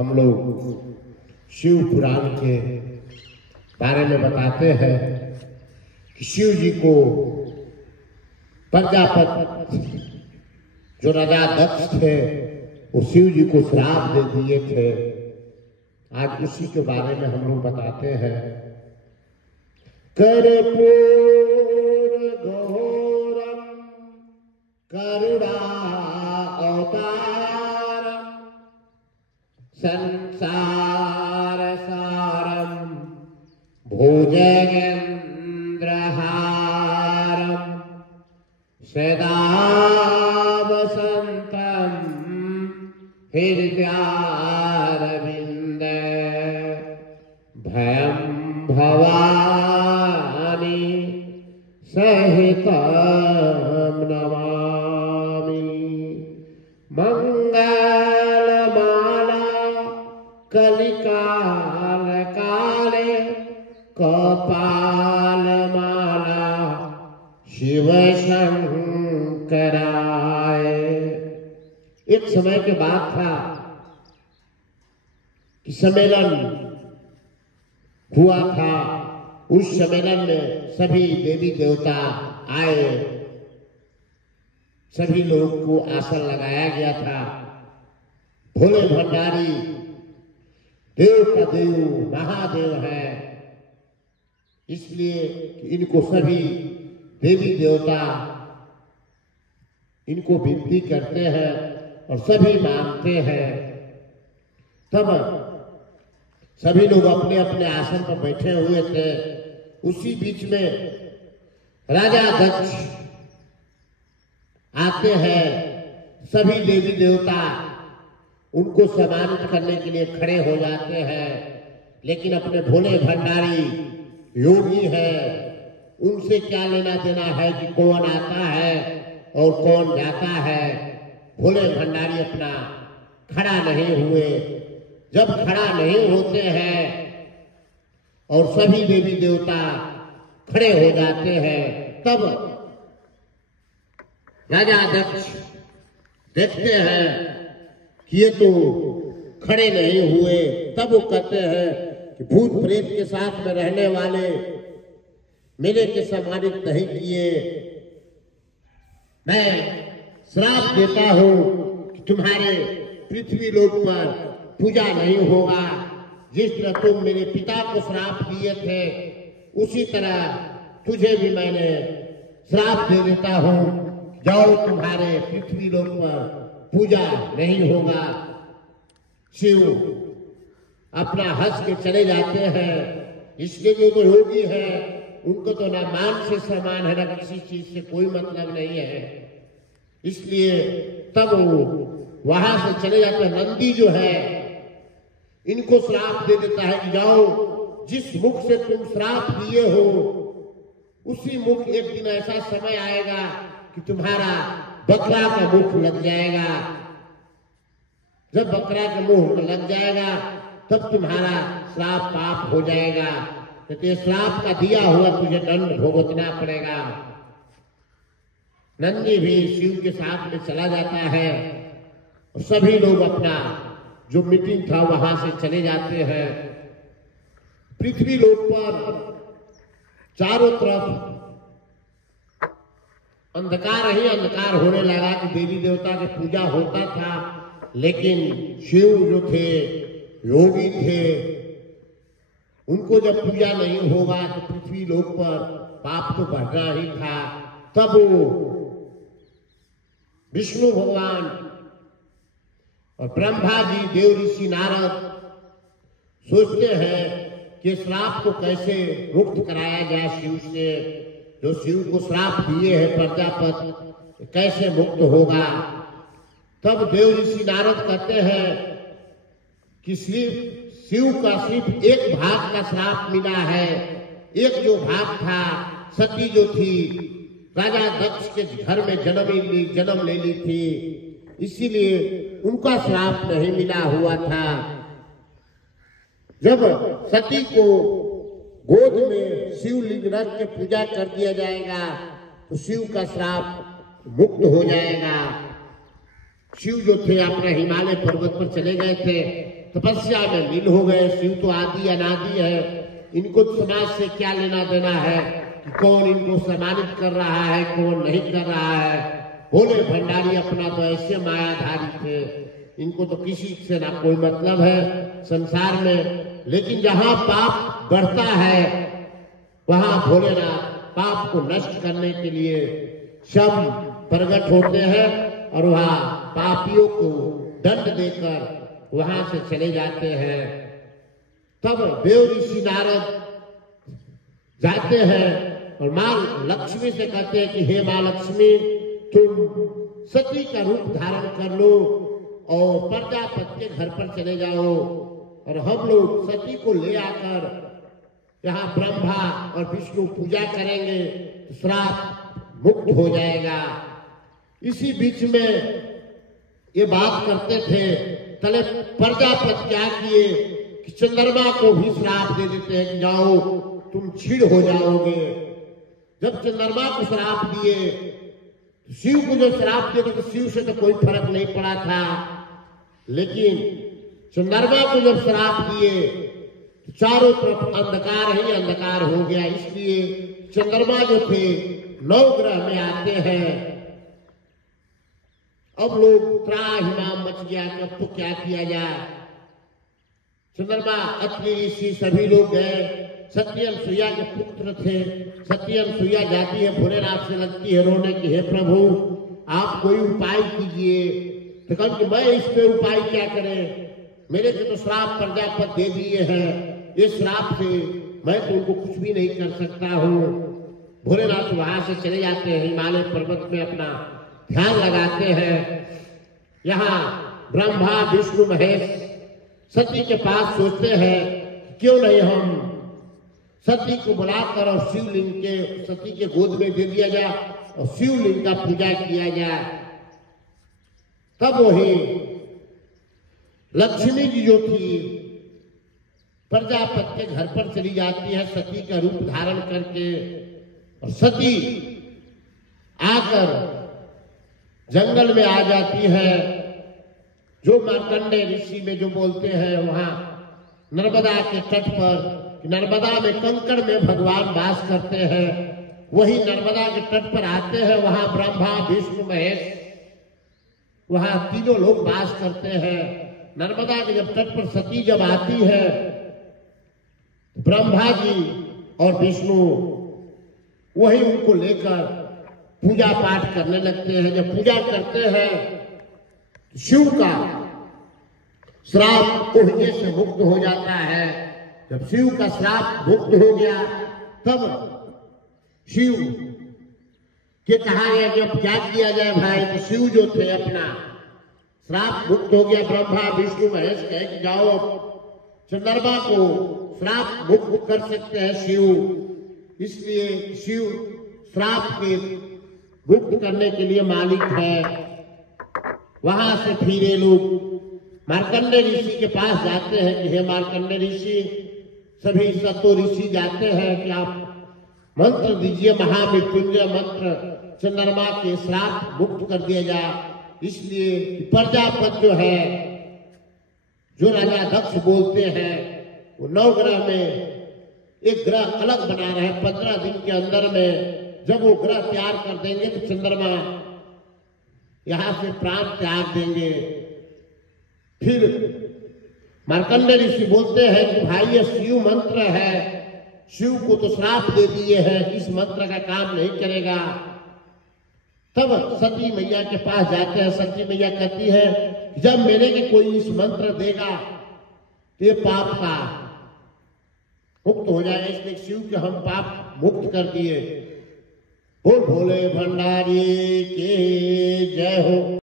हम लोग शिव पुराण के बारे में बताते हैं कि शिव जी को प्रजापति जो राजा दक्ष थे वो शिव जी को श्राप दे दिए थे। आज उसी के बारे में हम लोग बताते हैं। कर्पूर घोरम करुणा अवतारम संसार सारम भुजगेंद्रहारम सदा वसंतम हृदयारविंदे भयं भवानी सहितं नमामि। मंगलमाला कलिकाल काले कपालमाला शिव शंकराय। एक समय के बाद था कि सम्मेलन हुआ था। उस सम्मेलन में सभी देवी देवता आए, सभी लोग को आसन लगाया गया था। भोले भंडारी देव का देव महादेव है, इसलिए कि इनको सभी देवी देवता इनको विनती करते हैं और सभी मानते हैं। तब सभी लोग अपने अपने आसन पर बैठे हुए थे। उसी बीच में राजा दक्ष आते हैं। सभी देवी देवता उनको सम्मानित करने के लिए खड़े हो जाते हैं, लेकिन अपने भोले भंडारी योगी है, उनसे क्या लेना देना है कि कौन आता है और कौन जाता है। भोले भंडारी अपना खड़ा नहीं हुए। जब खड़ा नहीं होते हैं और सभी देवी देवता खड़े हो जाते हैं, तब राजा दक्ष देखते हैं कि ये तो खड़े नहीं हुए। तब वो कहते हैं कि भूत प्रेत के साथ में रहने वाले मेरे के सम्मानित नहीं किए। मैं श्राप देता हूं कि तुम्हारे पृथ्वी लोक पर पूजा नहीं होगा। जिस तरह तुम मेरे पिता को श्राप दिए थे, उसी तरह तुझे भी मैंने श्राप दे देता हूं। जाओ, तुम्हारे पृथ्वी लोक पर पूजा नहीं होगा। शिव अपना हंस के चले जाते हैं। इसके जो तो योगी है, उनको तो ना मान से समान है, ना किसी चीज से कोई मतलब नहीं है। इसलिए तब वो वहां से चले जाते हैं। नंदी जो है इनको श्राप दे देता है कि जाओ, जिस मुख से तुम श्राप दिए हो उसी मुख एक दिन ऐसा समय आएगा कि तुम्हारा बकरा का मुख लग जाएगा। जब बकरा का मुंह लग जाएगा तब तुम्हारा श्राप पाप हो जाएगा। तो श्राप का दिया हुआ तुझे दंड भुगतना पड़ेगा। नंदी भी शिव के साथ में चला जाता है और सभी लोग अपना जो मीटिंग था वहां से चले जाते हैं। पृथ्वी लोक पर चारों तरफ अंधकार ही अंधकार होने लगा कि देवी देवता की पूजा होता था, लेकिन शिव जो थे योगी थे, उनको जब पूजा नहीं होगा तो पृथ्वी लोक पर पाप तो बढ़ना ही था। तब वो विष्णु भगवान और ब्रह्मा जी, देव ऋषि नारद सोचते हैं कि श्राप को कैसे मुक्त कराया जाए शिव से। जो शिव को श्राप दिए हैं प्रजापति, कैसे मुक्त होगा। तब देव ऋषि नारद कहते हैं कि शिव का सिर्फ एक भाग का श्राप मिला है। एक जो भाग था, सती जो थी राजा दक्ष के घर में जन्म ले ली थी, इसीलिए उनका श्राप नहीं मिला हुआ था। जब सती को गोद में शिवलिंग रख के पूजा कर दिया जाएगा तो शिव का श्राप मुक्त हो जाएगा। शिव जो थे अपने हिमालय पर्वत पर चले गए थे तपस्या में लीन हो गए। शिव तो आदि अनादि है, इनको समाज से क्या लेना देना है कि कौन इनको सम्मानित कर रहा है, कौन नहीं कर रहा है। भोले भंडारी अपना तो ऐसे मायाधारी थे, इनको तो किसी से ना कोई मतलब है संसार में। लेकिन जहां पाप बढ़ता है वहां भोलेनाथ पाप को नष्ट करने के लिए शम प्रकट होते हैं और वहां पापियों को दंड देकर वहां से चले जाते हैं। तब देव ऋषि नारद जाते हैं और मां लक्ष्मी से कहते हैं कि हे मां लक्ष्मी, तुम सती का रूप धारण कर लो और प्रजापति के घर पर चले जाओ और हम लोग सती को ले आकर यहाँ ब्रह्मा और विष्णु पूजा करेंगे तो श्राप मुक्त हो जाएगा। इसी बीच में ये बात करते थे, तले प्रजापति क्या किए कि चंद्रमा को भी श्राप दे देते हैं कि जाओ तुम क्षीण हो जाओगे। जब चंद्रमा को श्राप दिए, शिव को जो श्राप दिए तो शिव से तो कोई फर्क नहीं पड़ा था, लेकिन चंद्रमा को जब श्राप दिए तो चारों तरफ अंधकार ही अंधकार हो गया। इसलिए चंद्रमा जो थे 9 ग्रह में आते हैं। अब लोग त्राहिमाम मच गया कि अब तो क्या किया जाए। चंद्रमा, अत्रि ऋषि सभी लोग गए। सती अनसुईया के पुत्र थे। सती अनसुईया जाती है भोलेनाथ से, लगती है रोने की, हे प्रभु आप कोई उपाय कीजिए। तो कहा कि मैं इस पे उपाय क्या करें, मेरे को तो श्राप प्रजापति दे दिए हैं, इस श्राप से मैं तो उनको कुछ भी नहीं कर सकता हूँ। भोलेनाथ वहां से चले जाते हैं, हिमालय पर्वत में अपना ध्यान लगाते हैं। यहाँ ब्रह्मा विष्णु महेश सती के पास सोचते हैं क्यों नहीं हम सती को बुलाकर और शिवलिंग के सती के गोद में दे दिया जाए और शिवलिंग का पूजा किया जाए। तब वही लक्ष्मी जी जो थी प्रजापति के घर पर चली जाती है सती का रूप धारण करके, और सती आकर जंगल में आ जाती है। जो मार्कंडेय ऋषि में जो बोलते हैं वहां नर्मदा के तट पर, नर्मदा में कंकड़ में भगवान वास करते हैं, वही नर्मदा के तट पर आते हैं। वहां ब्रह्मा विष्णु महेश वहां तीनों लोग वास करते हैं। नर्मदा के जब तट पर सती जब आती है, ब्रह्मा जी और विष्णु वही उनको लेकर पूजा पाठ करने लगते हैं। जब पूजा करते हैं तो शिव का श्राप कोहने से मुक्त हो जाता है। जब शिव का श्राप मुक्त हो गया तब शिव के कहा गया कि अब क्या किया जाए भाई। तो शिव जो थे अपना श्राप मुक्त हो गया। ब्रह्मा विष्णु महेश कहे कि जाओ चंद्रमा को श्राप मुक्त कर सकते हैं शिव। इसलिए शिव श्राप के मुक्त करने के लिए मालिक है। वहां से फिर ये लोग मार्कंडेय ऋषि के पास जाते हैं कि हे मार्कंडेय ऋषि, सभी सतो ऋषि जाते हैं कि आप मंत्र दीजिए, महामृत्युंजय मंत्र, चंद्रमा के श्राप मुक्त कर दिया जाए। इसलिए प्रजापति जो है, जो राजा दक्ष बोलते हैं, वो 9 ग्रह में एक ग्रह अलग बना रहे। 15 दिन के अंदर में जब वो ग्रह तैयार कर देंगे तो चंद्रमा यहां से प्राण त्याग देंगे। फिर मार्कंडेय ऋषि बोलते हैं कि भाई ये शिव मंत्र है, शिव को तो श्राप दे दिए हैं, इस मंत्र का काम नहीं करेगा। तब सती मैया के पास जाते हैं। सती मैया कहती है जब मेरे के कोई इस मंत्र देगा तो ये पाप का मुक्त हो जाएगा। इसलिए शिव के हम पाप मुक्त कर दिए। बोल भोले भंडारी के जय हो।